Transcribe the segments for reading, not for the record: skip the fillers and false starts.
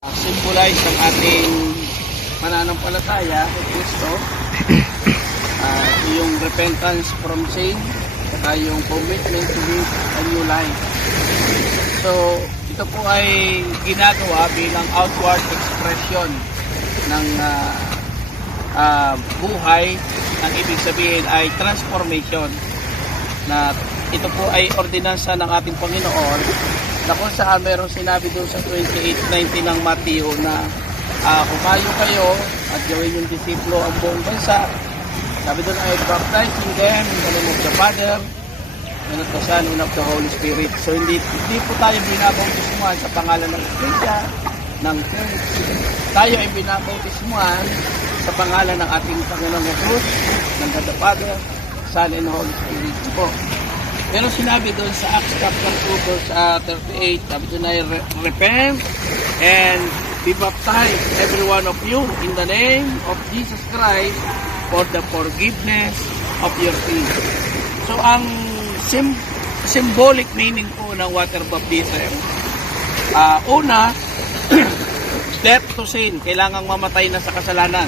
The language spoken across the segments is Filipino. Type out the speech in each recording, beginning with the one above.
symbolize ng ating pananampalataya kay Kristo, yung repentance from sin, saka yung commitment to live a new life. So, ito po ay ginagawa bilang outward expression ng buhay. Ang ibig sabihin ay transformation, na ito po ay ordinansa ng ating Panginoon, na kung saan merong sinabi doon sa 28:19 ng Matthew na kumayo kayo at gawin yung disiplo ang buong bansa. Sabi doon ay baptizing them in the name of the Father and of the Son and of the Holy Spirit. So hindi po tayo binabautismuhan sa pangalan ng Iglesia, ng Church. Tayo ay binabautismuhan sa pangalan ng ating Panginoong Jesus, ng God the Father, Son and Holy Spirit po. Pero sinabi doon sa Acts chapter 2 verse 38, sabi doon ay repent and be baptized every one of you in the name of Jesus Christ for the forgiveness of your sins. So ang symbolic meaning po ng water baptism, una, death to sin, kailangang mamatay na sa kasalanan.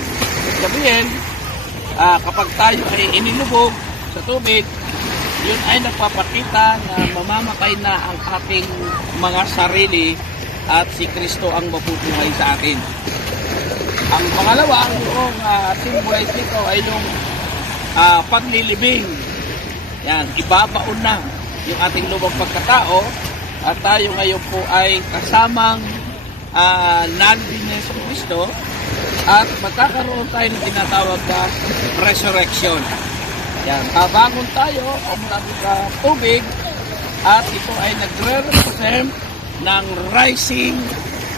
Sabihin, kapag tayo ay inilubog sa tubig, yun ay nagpapakita na mamamatay na ang ating mga sarili at si Kristo ang mabubuhay sa atin. Ang pangalawa, ang yung symbolize nito ay yung paglilibing. Yan, ibabaon na yung ating lubang pagkatao at tayo ngayon po ay kasamang nandun sa Kristo at magkakaroon tayo ng tinatawag na resurrection. Yan, babangon tayo mula sa tubig at ito ay nagre-represent ng rising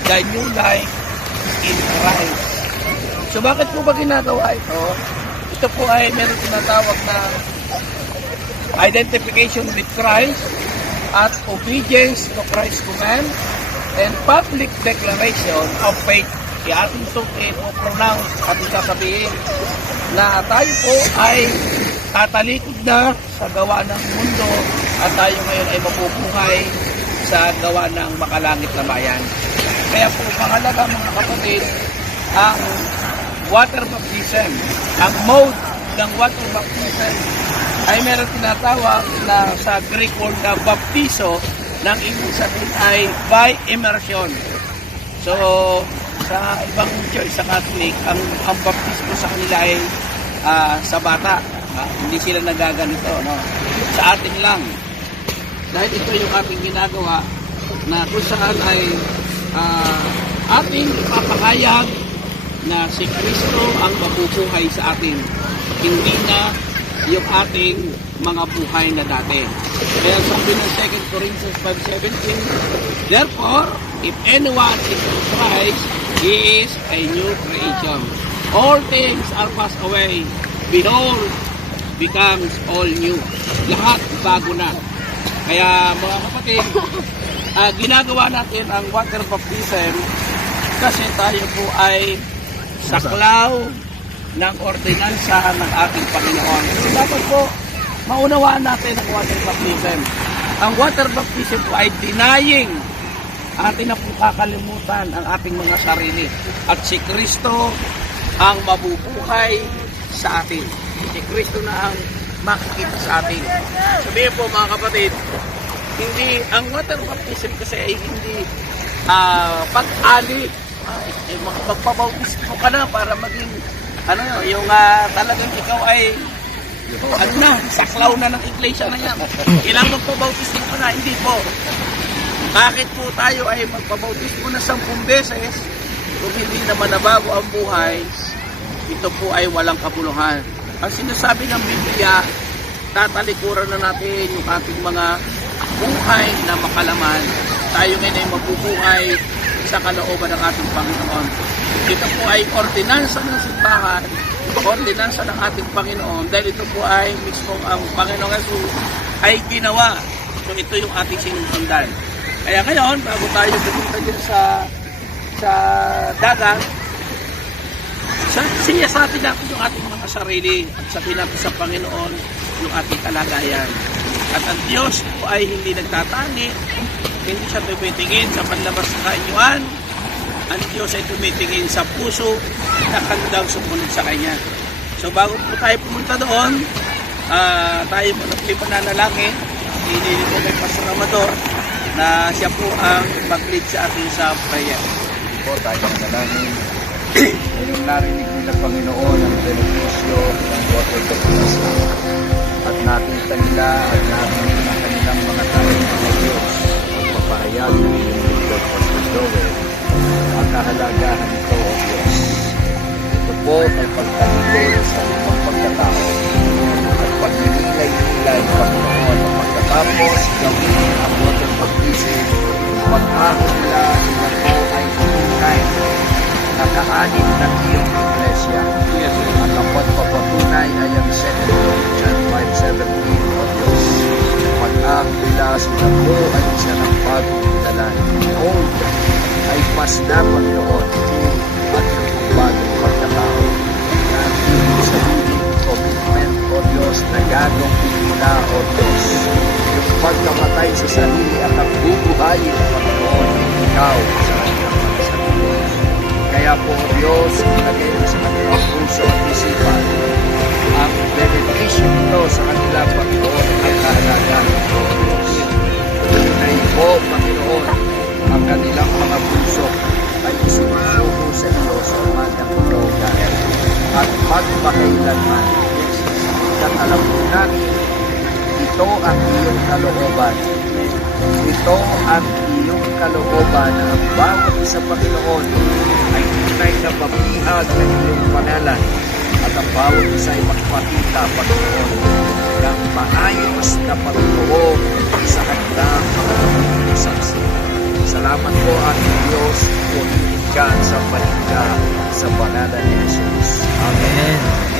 the new life in Christ. So bakit po ba ginagawa ito? Ito po ay meron tinatawag na identification with Christ at obedience to Christ's command and public declaration of faith. Ating pronounce at isasabihin na tayo po ay tatalikod na sa gawa ng mundo at tayo ngayon ay mabubuhay sa gawa ng makalangit na bayan. Kaya po mahalaga mga kapatid, ang water baptism, ang mode ng water baptism ay meron tinatawag na sa Greek word na baptizo, ng ibig sabihin ay by immersion. So sa ibang church, sa Catholic, ang baptismo sa kanila ay sa bata. Hindi sila nagaganito, no? Sa atin lang. Dahil ito yung ating ginagawa na kung saan ay ating ipapakayag na si Kristo ang mabubuhay sa atin. Hindi na yung ating mga buhay na dati. Kaya sabi ng 2 Corinthians 5:17, therefore, if anyone is in Christ, he is a new creation. All things are passed away. Behold, becomes all new. Lahat bago na. Kaya mga kapatid, ginagawa natin ang water baptism kasi tayo po ay saklaw ng ordinansa ng ating Panginoon. So dapat po maunawaan natin ang water baptism. Ang water baptism po ay denying, atin na po kakalimutan ang ating mga sarili. At si Kristo ang mabubuhay sa atin. Si Kristo na ang makikita sa atin. Sabihin po mga kapatid, hindi, ang water baptism kasi ay hindi pag-ali. Magpabautismo ka na para maging yung talagang ikaw ay saklaw na ng iglesia na yan. Kailangan magpabautismo ka na, hindi po. Bakit po tayo ay magpabautismo na 10 beses kung hindi naman nabago ang buhay? Ito po ay walang kabuluhan. Ang sinasabi ng Biblia, tatalikuran na natin yung ating mga buhay na makalaman. Tayo ngayon ay mabubuhay sa kalooban ng ating Panginoon. Ito po ay ordinansa ng simbahan, ordinansa ng ating Panginoon, dahil ito po ay mismo ang Panginoong Jesus ay ginawa. So ito yung ating sinusundan. Kaya ngayon, bago tayo pumunta dyan sa dagat, siyasatin natin yung ating mga sarili at sabihin natin sa Panginoon yung ating kalagayan. At ang Diyos po ay hindi nagtatani, hindi siya tumitingin sa panlabas na kanyuan, ang Diyos ay tumitingin sa puso na handang sumunod sa Kanya. So bago po tayo pumunta doon, tayo po na pananalangin. Hinili po kay Pastor Amador na siya po ang mag-lead sa atin sa prayer. Po tayo manalangin. Ngayong narinig nila Panginoon ang benepisyo ng water baptism at nakita nila at narinig ng kanilang mga taong mga Diyos magpapahayag ng iyong lingkod Pastor Joel ang kahalagahan nito o Diyos. Ito po ay pagtalikod sa ibang pagkatao at pagninilay-nilay Panginoon ang pagkatapos gawin ang water baptism pag-ahon nila na po ay hinintay nakaanib ng iyong iglesia. At ang pagpapatunay ay ang 2 John 5:17 o Diyos. Pag-ahon nila sila po ay isa ng bagong dalan. Old ay mas na Panginoon at yung bagong pagkatao. Na ang ibig sabihin commitment o Diyos na gagawin nila o Diyos. Yung pagkamatay sa sarili at ang bubuhayin Panginoon ikaw sa kanyang pagsasabi. Kaya po Diyos, ilagay mo sa kanilang puso at isipan ang benepisyo nito sa kanilang Panginoon ang kahalagahan nito Diyos. Tunay po Panginoon ang kanilang mga puso ay isinusuko sa iyo sa umagang ito dahil at magpakailanman. At alam po namin, ito ang iyong kalooban. Ito ang iyong kalooban na ang bawat isa Panginoon ay tunay na mabihag ng iyong pangalan at ang bawat isa ay magpakita Panginoon ng maayos na pagtuo sa kanilang mga saksi. Salamat po ating Diyos po dyan sa paninda sa pangalan ni Jesus. Amen.